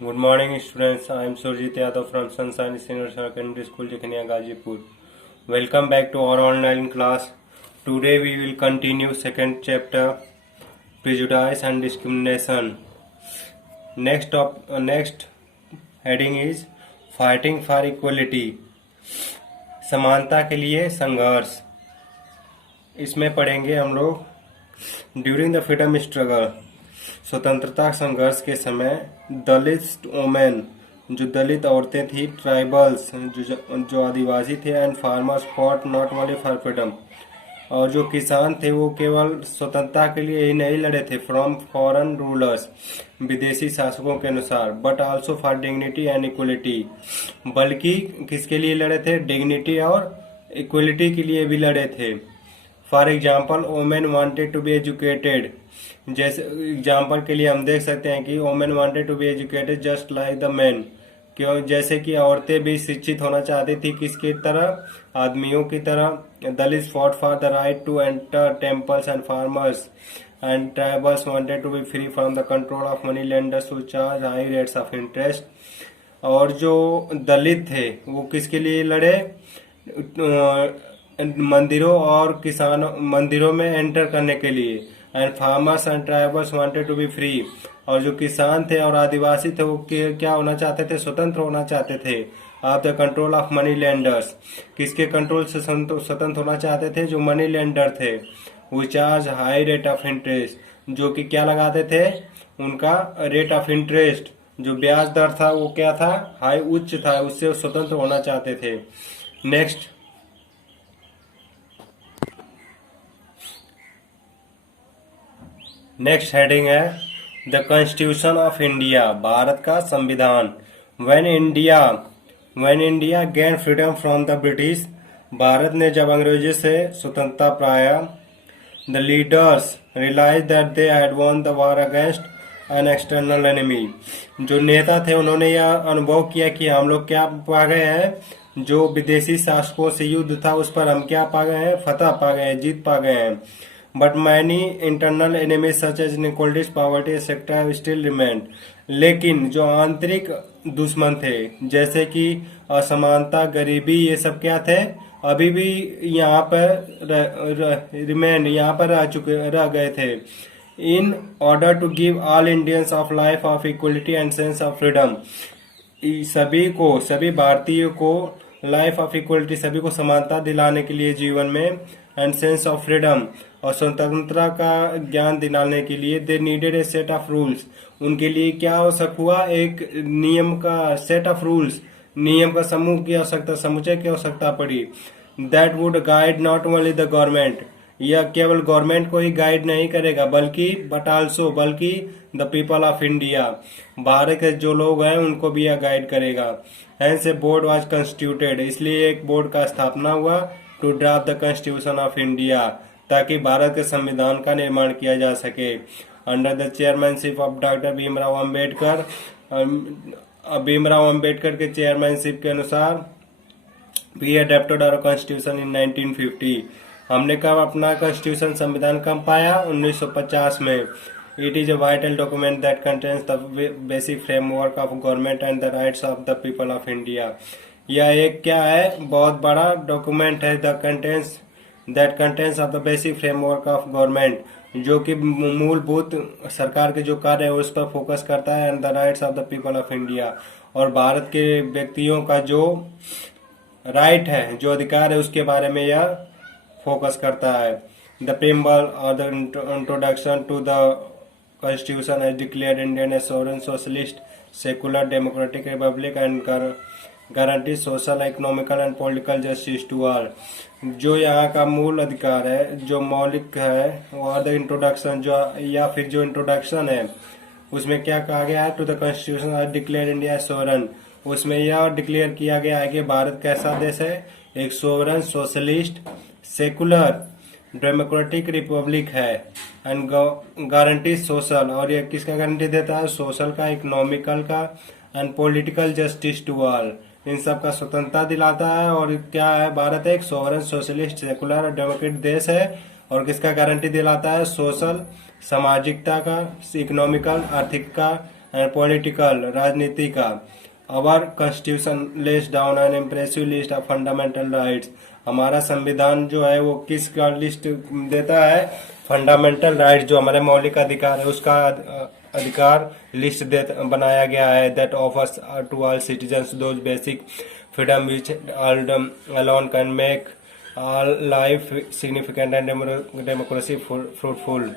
Good morning, students. I am Surjit Yadav from Sunshine Senior Secondary School, Jikhniya, Gazipur. Welcome back to our online class. Today we will continue second chapter, Prejudice and Discrimination. Next heading is Fighting for Equality. समानता के लिए संघर्ष. इसमें पढ़ेंगे हम लोग during the freedom struggle, स्वतंत्रता संघर्ष के समय दलित वोमेन, जो दलित औरतें थी, ट्राइबल्स जो आदिवासी थे, and farmers fought not only for freedom, और जो किसान थे वो केवल स्वतंत्रता के लिए ही नहीं लड़े थे फ्रॉम फॉरेन रूलर्स, विदेशी शासकों के अनुसार, but also for dignity and equality, बल्कि किसके लिए लड़े थे? डिग्निटी और इक्वलिटी के लिए भी लड़े थे. For example, women wanted to be educated. जैसे एग्जाम्पल के लिए हम देख सकते हैं कि women wanted to be educated just like the man. क्यों? जैसे कि औरतें भी शिक्षित होना चाहती थी, किसकी तरह? आदमियों की तरह. Dalit fought for the right to enter temples and farmers and tribals wanted to be free from the control of money lenders who charge high rates of interest. और जो दलित थे वो किसके लिए लड़े? मंदिरों और किसानों, मंदिरों में एंटर करने के लिए. And farmers and tribals wanted to be free. और जो किसान थे और आदिवासी थे वो क्या होना चाहते थे? स्वतंत्र होना चाहते थे of the control of money lenders. किसके कंट्रोल से स्वतंत्र होना चाहते थे? जो मनी लेंडर थे. वो charge high rate of interest, जो कि क्या लगाते थे? उनका रेट ऑफ इंटरेस्ट, जो ब्याज दर था वो क्या था? हाई, उच्च था. उससे स्वतंत्र होना चाहते थे. नेक्स्ट हेडिंग है द कॉन्स्टिट्यूशन ऑफ इंडिया, भारत का संविधान. When India gain freedom from the British, भारत ने जब अंग्रेजों से स्वतंत्रता पाया, the leaders realise that they had won the war against an external enemy. जो नेता थे उन्होंने यह अनुभव किया कि हम लोग क्या पा गए हैं? जो विदेशी शासकों से युद्ध था उस पर हम क्या पा गए हैं? फतह पा गए हैं, जीत पा गए हैं. But many internal enemies such as inequalities, poverty etcetera still remain. लेकिन जो आंतरिक दुश्मन थे, जैसे कि असमानता, गरीबी, ये सब क्या थे? अभी भी यहाँ पर रिमेन, यहाँ पर रह गए थे. In order to give all Indians of life of equality and sense of freedom, सभी भारतीयों को लाइफ ऑफ इक्वलिटी, सभी को समानता दिलाने के लिए जीवन में, एंड सेंस ऑफ फ्रीडम, और स्वतंत्रता का ज्ञान दिलाने के लिए, they needed A set of rules. उनके लिए क्या आवश्यक हुआ? एक नियम का सेट ऑफ रूल्स, नियम का समूह की आवश्यकता, समुच्चय की आवश्यकता पड़ी. That would guide not only the government, यह केवल गवर्नमेंट को ही गाइड नहीं करेगा बल्कि द पीपल ऑफ इंडिया, भारत के जो लोग हैं उनको भी यह गाइड करेगा. Hence a board was constituted, इसलिए एक बोर्ड का स्थापना हुआ to draft the constitution of India, ताकि भारत के संविधान का निर्माण किया जा सके. Under the chairmanship of doctor Bhimrao Ambedkar, Bhimrao Ambedkar के चेयरमैनशिप के अनुसार we adopted our constitution in 1950. हमने कब अपना कॉन्स्टिट्यूशन, संविधान कब पाया? 1950 में. It is a vital document that contains the basic framework of government and the rights of the people of India. यह एक क्या है? बहुत बड़ा डॉक्यूमेंट है. That contains of the basic framework of government, जो कि मूलभूत सरकार के जो कार्य है उस पर फोकस करता है, and the rights of the people of India, और भारत के व्यक्तियों का जो राइट है, जो अधिकार है, उसके बारे में यह फोकस करता है. द प्रीम्बल और the introduction to the constitution as declared Indian as sovereign socialist secular democratic republic and guarantee social, economical and political justice to all. जो यहाँ का मूल अधिकार है, जो मौलिक है, और द इंट्रोडक्शन, जो या फिर जो इंट्रोडक्शन है उसमें क्या कहा गया है? To the constitution as declared India sovereign. उसमें यह डिक्लेयर किया गया है कि भारत कैसा देश है? एक sovereign, socialist, secular, democratic Republic है, एंड गारंटी सोशल, और ये किसका गारंटी देता है? सोशल का, इकोनॉमिकल का, and political justice to all. इन सब का स्वतंत्रता दिलाता है. और क्या है? भारत एक सोवरेन, सोशलिस्ट, सेकुलर और डेमोक्रेटिक देश है. और किसका गारंटी दिलाता है? सोशल, सामाजिकता का, इकोनॉमिकल, आर्थिक का, एंड पॉलिटिकल, राजनीति का। Our constitution lays down an impressive list of fundamental rights. हमारा संविधान जो है वो किसका लिस्ट देता है? फंडामेंटल राइट्स, जो हमारे मौलिक अधिकार है उसका अधिकार लिस्ट बनाया गया है। That offers to all citizens those basic freedom which alone can make all life significant and democracy fruitful.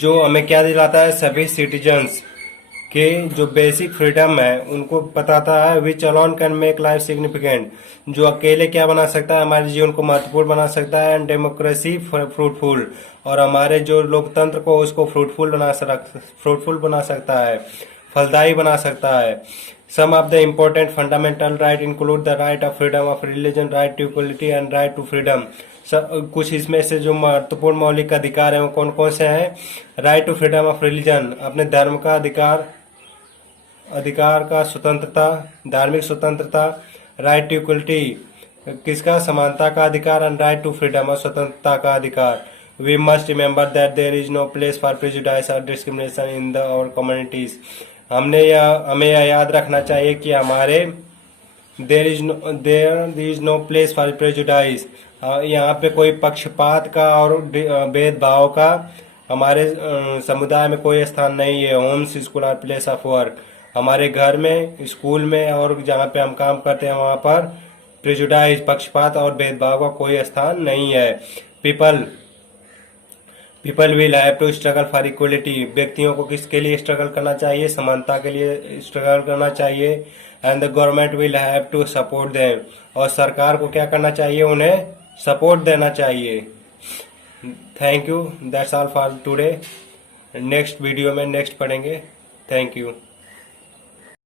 जो हमें क्या दिलाता है? सभी सिटीजन्स के जो बेसिक फ्रीडम है उनको बताता है। Which alone can make life significant, जो अकेले क्या बना सकता है? हमारे जीवन को महत्वपूर्ण बना सकता है। एंड डेमोक्रेसी फ्रूटफुल, और हमारे जो लोकतंत्र को उसको फ्रूटफुल बना सकता है, फलदायी बना सकता है। Some of the important fundamental right include the right of freedom of religion, right to equality and right to freedom. कुछ इसमें से जो महत्वपूर्ण मौलिक अधिकार है वो कौन कौन से हैं? Right to freedom of religion, अपने धर्म का अधिकार का स्वतंत्रता, धार्मिक स्वतंत्रता। राइट टू इक्वलिटी, किसका? समानता का अधिकार। एंड राइट टू फ्रीडम, और स्वतंत्रता का अधिकार। We must remember that there is no place for prejudice और डिस्क्रिमिनेशन इन आवर कम्युनिटीज। हमें यह याद रखना चाहिए कि हमारे there is no place for prejudice, यहाँ पे कोई पक्षपात का और भेदभाव का हमारे समुदाय में कोई स्थान नहीं है। होम्स, स्कूल और प्लेस ऑफ वर्क, हमारे घर में, स्कूल में और जहाँ पे हम काम करते हैं वहाँ पर प्रेजुडाइज, पक्षपात और भेदभाव का कोई स्थान नहीं है। People will have to struggle for equality, व्यक्तियों को किसके लिए स्ट्रगल करना चाहिए? समानता के लिए स्ट्रगल करना चाहिए। And the government will have to support them, और सरकार को क्या करना चाहिए? उन्हें सपोर्ट देना चाहिए। Thank you, that's all for today. Next video में नेक्स्ट पढ़ेंगे। Thank you.